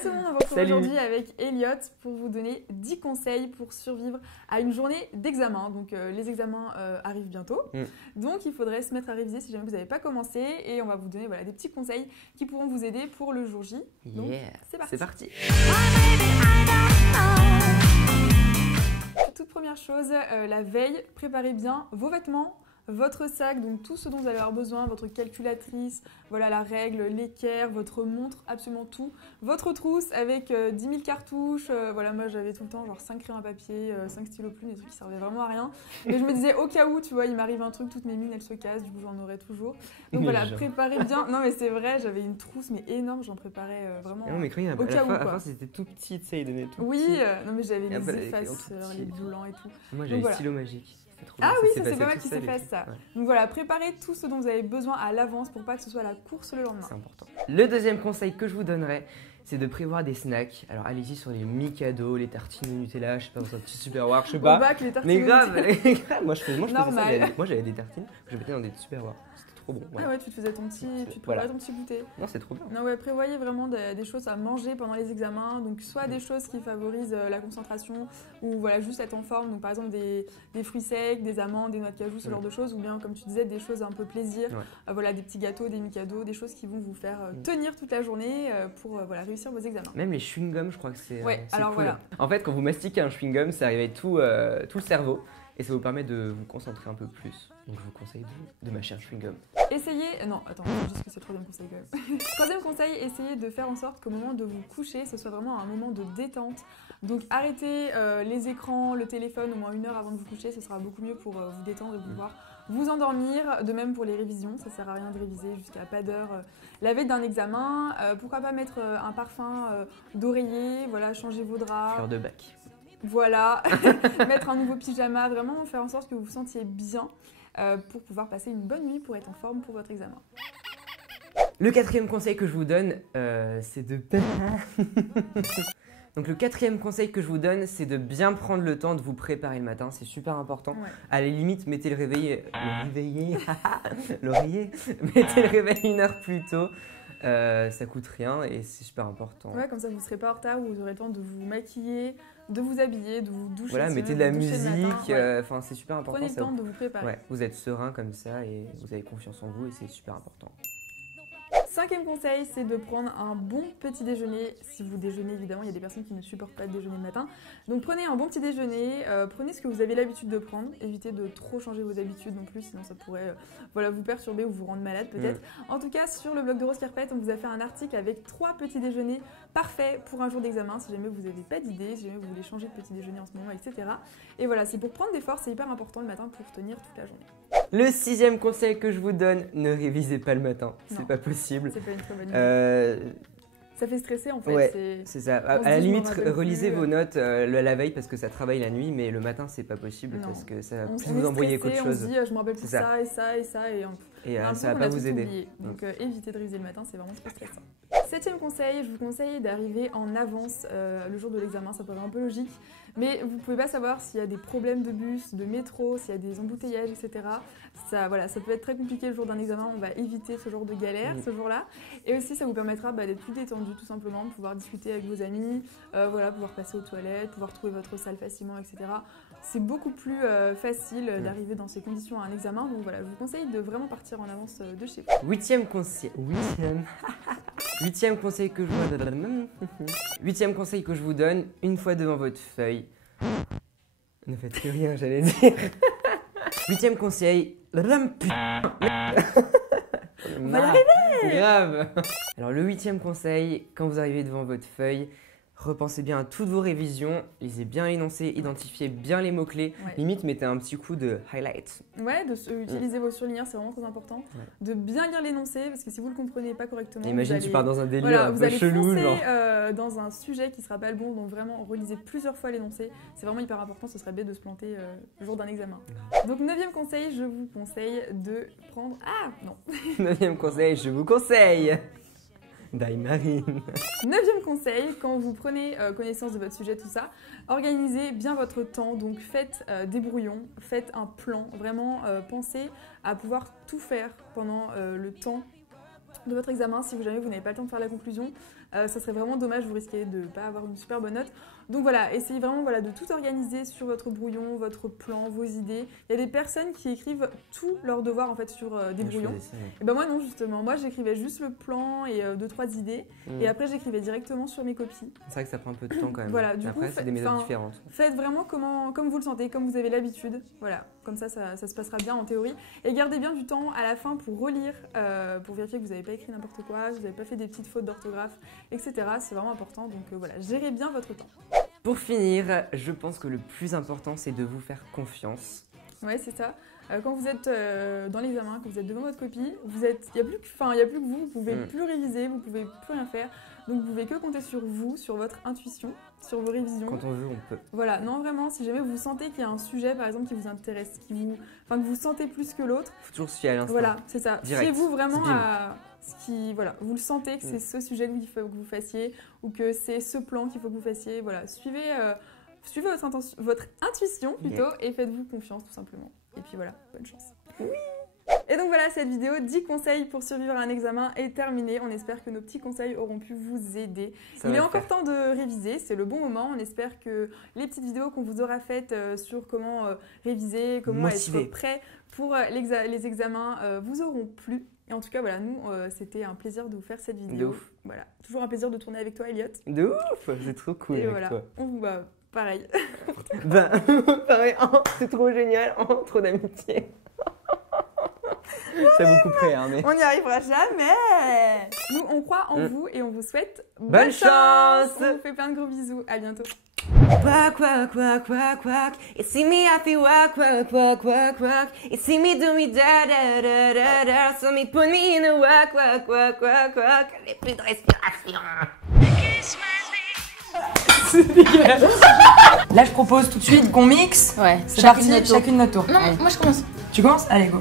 tout le monde, on vous retrouve aujourd'hui avec Elliot pour vous donner 10 conseils pour survivre à une journée d'examen. Donc les examens arrivent bientôt, donc il faudrait se mettre à réviser si jamais vous n'avez pas commencé et on va vous donner des petits conseils qui pourront vous aider pour le jour J. Donc c'est parti. Toute première chose, la veille, préparez bien vos vêtements, votre sac, donc tout ce dont vous allez avoir besoin, votre calculatrice, voilà la règle, l'équerre, votre montre, absolument tout. Votre trousse avec 10 000 cartouches, voilà moi j'avais tout le temps genre 5 crayons à papier, 5 stylos plumes, des trucs qui servaient vraiment à rien. Mais je me disais au cas où, tu vois, il m'arrive un truc, toutes mes mines elles se cassent, du coup j'en aurai toujours. Donc voilà, préparez bien. Non mais c'est vrai, j'avais une trousse mais énorme, j'en préparais vraiment non, mais crayons, au cas où. À fois c'était tout petit, tu sais, il donnait tout oui, petit. non mais j'avais les effaceurs, les blancs et tout. Moi j'avais le stylo magique. Ah oui, ça c'est pas mal qui s'efface ça. Ouais. Donc voilà, préparez tout ce dont vous avez besoin à l'avance pour pas que ce soit la course le lendemain. C'est important. Le deuxième conseil que je vous donnerais, c'est de prévoir des snacks. Alors allez-y sur les Mikado, les tartines au Nutella, je sais pas, dans un petit Superwar, je sais pas. Au bac, les tartines mais grave, moi je faisais ça. Moi j'avais des tartines que je mettais dans des Superwar. C'était trop bon. Ouais. Ah ouais, tu te faisais ton petit goûter. Non, c'est trop bien. Non ouais, prévoyez vraiment des choses à manger pendant les examens. Donc soit des choses qui favorisent la concentration ou voilà juste être en forme. Donc par exemple des fruits secs, des amandes, des noix de cajou, ce genre de choses. Ou bien comme tu disais, des choses un peu plaisir. Voilà, des petits gâteaux, des Mikado, des choses qui vont vous faire tenir toute la journée pour réussir vos examens. Même les chewing-gums, je crois que c'est alors cool. Voilà. En fait, quand vous mastiquez un chewing-gum, ça réveille tout le cerveau. Et ça vous permet de vous concentrer un peu plus. Donc je vous conseille de mâcher un chewing-gum. Essayez... Non, attends, je dis que c'est le troisième conseil quand même. Troisième conseil, essayez de faire en sorte qu'au moment de vous coucher, ce soit vraiment un moment de détente. Donc arrêtez les écrans, le téléphone au moins 1 heure avant de vous coucher. Ce sera beaucoup mieux pour vous détendre et pouvoir vous endormir. De même pour les révisions, ça sert à rien de réviser jusqu'à pas d'heure la veille d'un examen. Pourquoi pas mettre un parfum d'oreiller, voilà, changer vos draps. Fleur de bac. Voilà, mettre un nouveau pyjama, vraiment faire en sorte que vous vous sentiez bien pour pouvoir passer une bonne nuit, pour être en forme pour votre examen. Le quatrième conseil que je vous donne, c'est de... Donc le quatrième conseil que je vous donne, c'est de bien prendre le temps de vous préparer le matin, c'est super important. Ouais. À la limite, mettez le réveil, l'oreiller, mettez le réveil 1 heure plus tôt. Ça coûte rien et c'est super important. Ouais, comme ça vous ne serez pas en retard, vous aurez le temps de vous maquiller, de vous habiller, de vous doucher. Voilà, mettez de la musique, c'est super important. Prenez le temps de vous préparer. Ouais, vous êtes serein comme ça et vous avez confiance en vous et c'est super important. Cinquième conseil, c'est de prendre un bon petit déjeuner. Si vous déjeunez, évidemment, il y a des personnes qui ne supportent pas de déjeuner le matin. Donc prenez un bon petit déjeuner, prenez ce que vous avez l'habitude de prendre. Évitez de trop changer vos habitudes non plus, sinon ça pourrait vous perturber ou vous rendre malade peut-être. En tout cas, sur le blog de Rose Carpet, on vous a fait un article avec 3 petits déjeuners parfaits pour un jour d'examen. Si jamais vous n'avez pas d'idée, si jamais vous voulez changer de petit déjeuner en ce moment, etc. Et voilà, c'est pour prendre des forces, c'est hyper important le matin pour tenir toute la journée. Le 6e conseil que je vous donne, ne révisez pas le matin, c'est pas possible. C'est pas une très bonne idée. Ça fait stresser en fait. Ouais, c'est ça. À la limite, relisez vos notes la veille parce que ça travaille la nuit, mais le matin c'est pas possible parce que ça va plus vous embrouiller qu'autre chose. On se dit je me rappelle plus ça et ça et ça et ça va pas vous aider. Donc évitez de réviser le matin, c'est vraiment trop stressant. 7e conseil, je vous conseille d'arriver en avance le jour de l'examen, ça paraît un peu logique, mais vous pouvez pas savoir s'il y a des problèmes de bus, de métro, s'il y a des embouteillages, etc. Ça peut être très compliqué le jour d'un examen, on va éviter ce genre de galère ce jour-là. Et aussi ça vous permettra d'être plus détendu tout simplement, de pouvoir discuter avec vos amis, pouvoir passer aux toilettes, pouvoir trouver votre salle facilement, etc. C'est beaucoup plus facile d'arriver dans ces conditions à un examen, donc voilà, je vous conseille de vraiment partir en avance de chez vous. 8e conseil. 8e conseil que je vous donne, une fois devant votre feuille, ne faites plus rien, j'allais dire. 8e conseil, on va y arriver. Grave. Alors le 8e conseil, quand vous arrivez devant votre feuille, repensez bien à toutes vos révisions, lisez bien l'énoncé, identifiez bien les mots-clés, limite mettez un petit coup de highlight. Ouais, utiliser vos surligneurs, c'est vraiment très important. De bien lire l'énoncé, parce que si vous ne le comprenez pas correctement, imagine tu pars dans un délire un peu chelou. Vous allez foncer dans un sujet qui ne sera pas le bon, donc vraiment relisez plusieurs fois l'énoncé. C'est vraiment hyper important, ce serait bête de se planter le jour d'un examen. Donc 9e conseil, je vous conseille de prendre... Ah non 9e conseil, je vous conseille Marine. 9e conseil, quand vous prenez connaissance de votre sujet, tout ça, organisez bien votre temps, donc faites des brouillons, faites un plan, vraiment pensez à pouvoir tout faire pendant le temps de votre examen. Si jamais vous n'avez pas le temps de faire la conclusion, Ça serait vraiment dommage, vous risquez de ne pas avoir une super bonne note. Donc voilà, essayez vraiment de tout organiser sur votre brouillon, votre plan, vos idées. Il y a des personnes qui écrivent tous leurs devoirs en fait sur des brouillons. Et ben moi non, justement, moi j'écrivais juste le plan et 2-3 idées et après j'écrivais directement sur mes copies. C'est vrai que ça prend un peu de temps quand même. Voilà, du après, coup, c'est des méthodes différentes. Faites vraiment comme vous le sentez, comme vous avez l'habitude. Voilà, comme ça se passera bien en théorie. Et gardez bien du temps à la fin pour relire, pour vérifier que vous n'avez pas écrit n'importe quoi, que vous n'avez pas fait des petites fautes d'orthographe, etc. C'est vraiment important, donc voilà, gérez bien votre temps. Pour finir, je pense que le plus important, c'est de vous faire confiance. Ouais, c'est ça. Quand vous êtes dans l'examen, quand vous êtes devant votre copie, il n'y a plus que vous, vous pouvez plus réviser, vous pouvez plus rien faire. Donc vous pouvez que compter sur vous, sur votre intuition, sur vos révisions. Quand on veut, on peut. Voilà, non vraiment, si jamais vous sentez qu'il y a un sujet par exemple qui vous intéresse, que vous sentez plus que l'autre. Il faut toujours se fier à l'instant. Voilà, c'est ça. Fiez-vous vraiment à ce qui, voilà, vous le sentez que c'est ce sujet qu'il faut que vous fassiez ou que c'est ce plan qu'il faut que vous fassiez. Voilà, suivez votre intuition plutôt et faites-vous confiance tout simplement. Et puis voilà, bonne chance. Oui. Et donc voilà, cette vidéo 10 conseils pour survivre à un examen est terminée. On espère que nos petits conseils auront pu vous aider. Il est encore temps de réviser, c'est le bon moment. On espère que les petites vidéos qu'on vous aura faites sur comment réviser, comment être prêt pour les examens vous auront plu. Et en tout cas, voilà, nous, c'était un plaisir de vous faire cette vidéo. De ouf. Voilà, toujours un plaisir de tourner avec toi, Elliot. De ouf, c'est trop cool et avec voilà, toi. Pareil. Pareil, c'est trop génial, trop d'amitié. Ça vous couperait, hein, mais... On n'y arrivera jamais. Nous, on croit en vous et on vous souhaite bonne chance. On vous fait plein de gros bisous. À bientôt. Quack, quack, quack, quack, quack. You see me happy, quack, quack, quack, quack, quack. You see me do me da, da, da, da, da. So me put me in a quack, quack, quack, quack, quack. J'ai plus de respiration. Là, je propose tout de suite qu'on mixe. Ouais, c'est parti, chacune notre tour. Non, moi je commence. Tu commences? Allez, go.